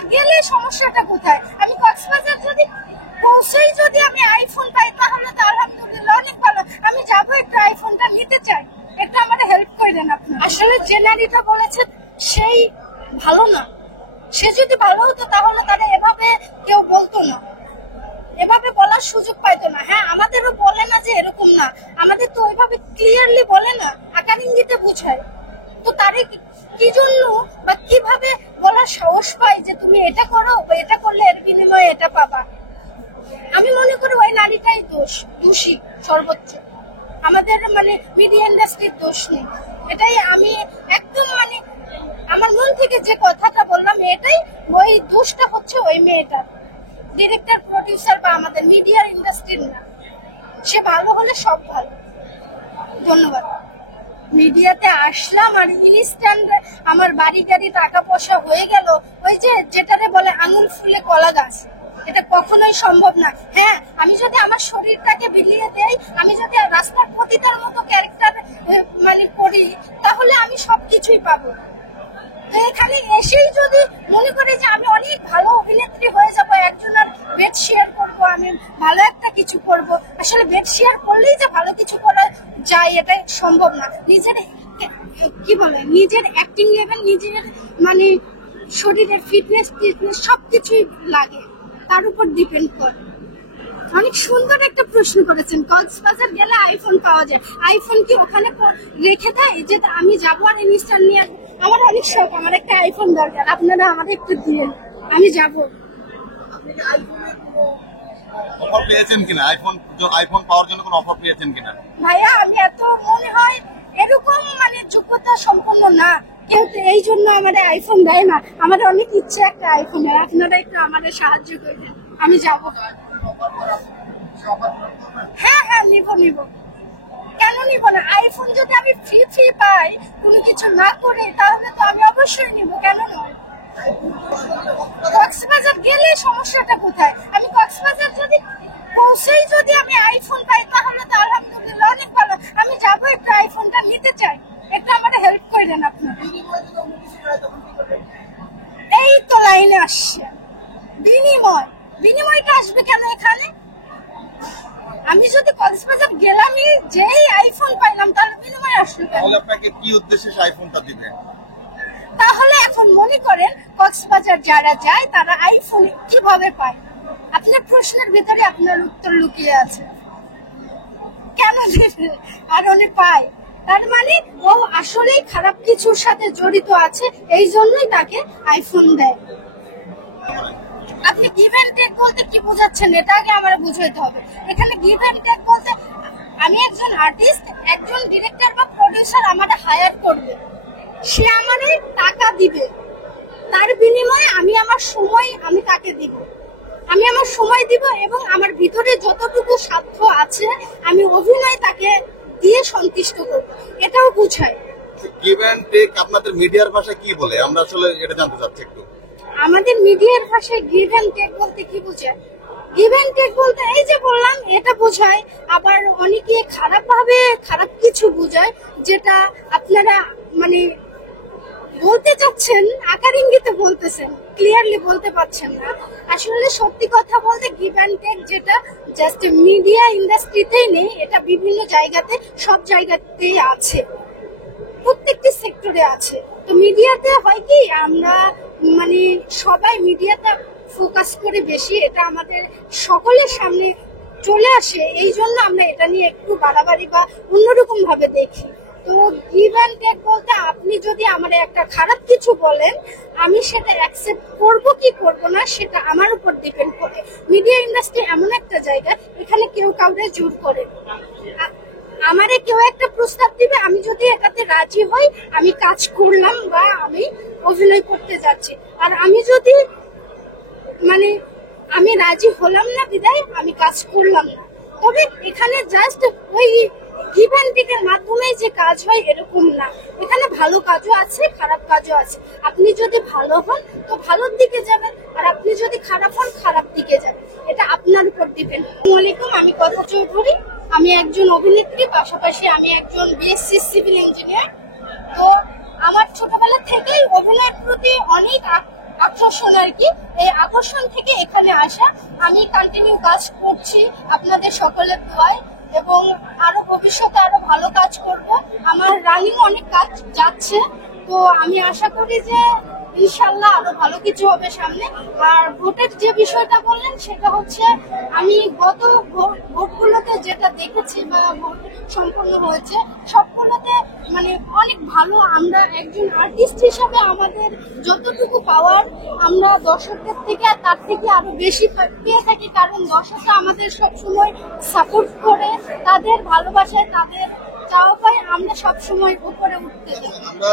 কক্সবাজার গেলে সমস্যাটা কোথায়? আমি কক্সবাজার যদি পৌঁছেই যদি আমি আইফোন পাই তাহলে তো আলহামদুলিল্লাহ অনেক ভালো। আমি যাবো, একটু আইফোনটা নিতে চাই, একটু আমার হেল্প করে দেন আপনি। আসলে যে নারীটা বলেছে সেই ভালো না, সে যদি ভালো হতো তাহলে তারা এভাবে কেউ বলতো না, এভাবে বলার সুযোগ পাইতো না। হ্যাঁ, আমাদেরও বলে না যে এরকম না, আমাদের তো ওইভাবে ক্লিয়ারলি বলে না, আকার ইঙ্গিতে বুঝায়। তো তারে কি জন্য বা কিভাবে বলার সাহস পায় যে তুমি এটা করো, এটা করলে এর বিনিময়ে এটা পাবা? আমি মনে করি ওই নারীটাই দোষী সর্বোচ্চ, আমাদের মানে মিডিয়া ইন্ডাস্ট্রির দোষ নেই। এটাই আমি একদম মানে আমার মন থেকে যে কথাটা বললাম, এটাই ওই দোষটা হচ্ছে ওই মেয়েটার, ডিরেক্টর প্রডিউসার বা আমাদের মিডিয়া ইন্ডাস্ট্রির না। সে ভালো হলে সব ভালো। ধন্যবাদ। মিডিয়াতে আসলাম আর ইনস্ট্যান্ট আমার বাড়ি গাড়ি টাকা পয়সা হয়ে গেল, ওই যে যেটারে বলে আঙুল ফুলে কলা গাছ, এটা কখনোই সম্ভব না। হ্যাঁ, আমি যদি আমার শরীরটাকে বিলিয়ে দেই, আমি যদি রাস্তার পতিতার মতো ক্যারেক্টার মানে করি, তাহলে আমি সবকিছুই পাবো। তো এখানে এসেই যদি মনে করি যে আমি অনেক ভালো অভিনেত্রী হয়ে যাবো, একজনের বেড শেয়ার করবো, আমি ভালো একটা কিছু করব, আসলে বেড শেয়ার করলেই যে ভালো কিছু করা যায় এটা সম্ভব না। নিজের কি বলে, নিজের অ্যাক্টিং লেভেল, নিজের মানে শরীরের ফিটনেস সবকিছুই লাগে, তার উপর ডিপেন্ড করে। অনেক সুন্দর একটা প্রশ্ন করেছেন, কক্সবাজার গেলে আইফোন পাওয়া যায়, আইফোন কি ওখানে রেখে দেয় যে আমি যাবো আর ইনস্ট্যান্ট নিয়ে আসবো? আমার অনেক শখ, আমার একটা আইফোন দরকার, আপনারা আমাদের একটু দিন, আমি যাবো। অফার পেয়েছেন কিনা? আইফোন পাওয়ার জন্য কোনো অফার পেয়েছেন কিনা? ভাইয়া, আমি এত মনে হয় এরকম মানে যোগ্যতা সম্পন্ন না, কিন্তু এই জন্য আমাদের আইফোন দেয় না। আমাদের অনেক ইচ্ছে একটা আইফোনের, আপনারা একটু আমাদের সাহায্য করবেন, আমি যাবো। হ্যাঁ হ্যাঁ, নিব। কেন নিব না? আইফোন যদি আমি ফ্রি পাই, কোনো কিছু না করে, তাহলে তো আমি অবশ্যই নিব, কেন নয়? কক্সবাজার গেলে সমস্যাটা কোথায়? আমি কক্সবাজার যদি পৌঁছেই যদি আমি আইফোন পাই তাহলে তো আলহামদুলিল্লাহ অনেক ভালো। আমি যাবো, একটু আইফোনটা নিতে চাই, একটু আমার হেল্প করে দেন আপনার। এই তো লাইনে আসছে, বিনিময়টা আসবে কেন এখানে? আমি যদি কক্সবাজার গেলামই, যেই আইফোন পাইলাম, তাহলে বিনিময় আসলো কেন? তাহলে আপনাকে কি উদ্দেশ্যে আইফোনটা দিবেন? তাহলে এখন মনে করেন কক্সবাজার যারা যায় তারা আইফোন কিভাবে পায়? আপনার প্রশ্নের ভিতরে আপনার উত্তর লুকিয়ে আছে। কেন আর অনেক পায়, তার মানে ও আসলেই খারাপ কিছুর সাথে জড়িত আছে, এই জন্যই তাকে আইফোন দেয়। আপনি গিভ এন্ড টেক বলতে কি বোঝাচ্ছেন, এটা আগে আমার বুঝাইতে হবে। এখানে গিভ এন্ড টেক বলতে আমি একজন আর্টিস্ট, একজন ডিরেক্টর বা প্রডিউসার আমাদের হায়ার করবে, সে আমাদের টাকা দিবে, তার বিনিময়ে আমি আমার সময় আমি তাকে দিব, আমি আমার সময় দিব এবং আমার ভিতরে যতটুকু সাধ্য আছে আমি অভিনয় তাকে দিয়ে সন্তুষ্ট করব, এটাও বুঝায়। গিভ এন্ড টেক আপনাদের মিডিয়ার ভাষায় কি বলে, আমরা আসলে এটা জানতে চাচ্ছি একটু। আমাদের মিডিয়ার ভাষায় গিভ এন্ড টেক বলতে কি বোঝায়? গিভ এন্ড টেক বলতে এই যে বললাম এটা বোঝায়, আবার অনেকে খারাপ কিছু বোঝায়, যেটা আপনারা মানে বলতে চাচ্ছেন আকার ইঙ্গিতে বলতেছেন, ক্লিয়ারলি বলতে পারছেন না। আসলে সত্যি কথা বলতে গিভ এন্ড টেক যেটা জাস্ট মিডিয়া ইন্ডাস্ট্রিতেই নেই, এটা বিভিন্ন জায়গাতে, সব জায়গাতেই আছে, প্রত্যেকটি সেক্টরে আছে। তো মিডিয়াতে হয় কি, আমরা মানে সবাই মিডিয়াতে ফোকাস করে বেশি, এটা আমাদের সকলের সামনে চলে আসে, এই জন্য আমরা এটা নিয়ে একটু বাড়াবাড়ি বা অন্যরকম ভাবে দেখি। তো গিভ এন্ড টেক বলতে আপনি যদি আমার একটা খারাপ কিছু বলেন, আমি সেটা অ্যাকসেপ্ট করব কি করব না সেটা আমার উপর ডিপেন্ড করে। মিডিয়া ইন্ডাস্ট্রি এমন একটা জায়গা, এখানে কেউ কাউরে জোর করে আমারে কেউ একটা প্রস্তাব দিবে, আমি যদি এটাতে রাজি হই, আমি কাজ করলাম বা আমি অভিনয় করতে যাচ্ছি। আর আমি যদি মানে আমি রাজি হলাম না বিদায় আমি কাজ করলাম না। তবে এখানে জাস্ট ওই গিভ এন্ড টেকের মাধ্যমে যে কাজ হয় এরকম না, এখানে ভালো কাজও আছে, খারাপ কাজও আছে। আপনি যদি ভালো হন তো ভালোর দিকে যাবেন, আর আপনি যদি খারাপ হন খারাপ দিকে যাবেন, এটা আপনার উপর ডিপেন্ড। আসসালামু আলাইকুম, আমি কথা চৌধুরী, আমি একজন অভিনেত্রী, পাশাপাশি আমি একজন বিএসসি সিভিল ইঞ্জিনিয়ার। তো আমার ছোটবেলা থেকেই অভিনয়ের প্রতি অনেক আকর্ষণ আর কি, এই আকর্ষণ থেকে এখানে আসা। আমি কন্টিনিউ কাজ করছি আপনাদের সকলের দোয়ায়, এবং আরো ভবিষ্যতে আরো ভালো কাজ করব। আমার রানিং অনেক কাজ যাচ্ছে, তো আমি আশা করি যে ইনশাল্লাহ আরো ভালো কিছু হবে সামনে। আর ভোটের যে বিষয়টা বললেন সেটা হচ্ছে, আমি গত ভোটগুলোতে যেটা দেখেছি বা ভোট সম্পন্ন হয়েছে সবগুলোতে মানে অনেক ভালো। আমরা একজন আর্টিস্ট হিসাবে আমাদের যতটুকু পাওয়ার আমরা দর্শকদের থেকে তার থেকে আরো বেশি পেয়ে থাকি, কারণ দর্শকরা আমাদের সবসময় সাপোর্ট করে, তাদের ভালোবাসায় তাদের চাওয়া পায় আমরা সবসময় উপরে উঠতে যাই। আমরা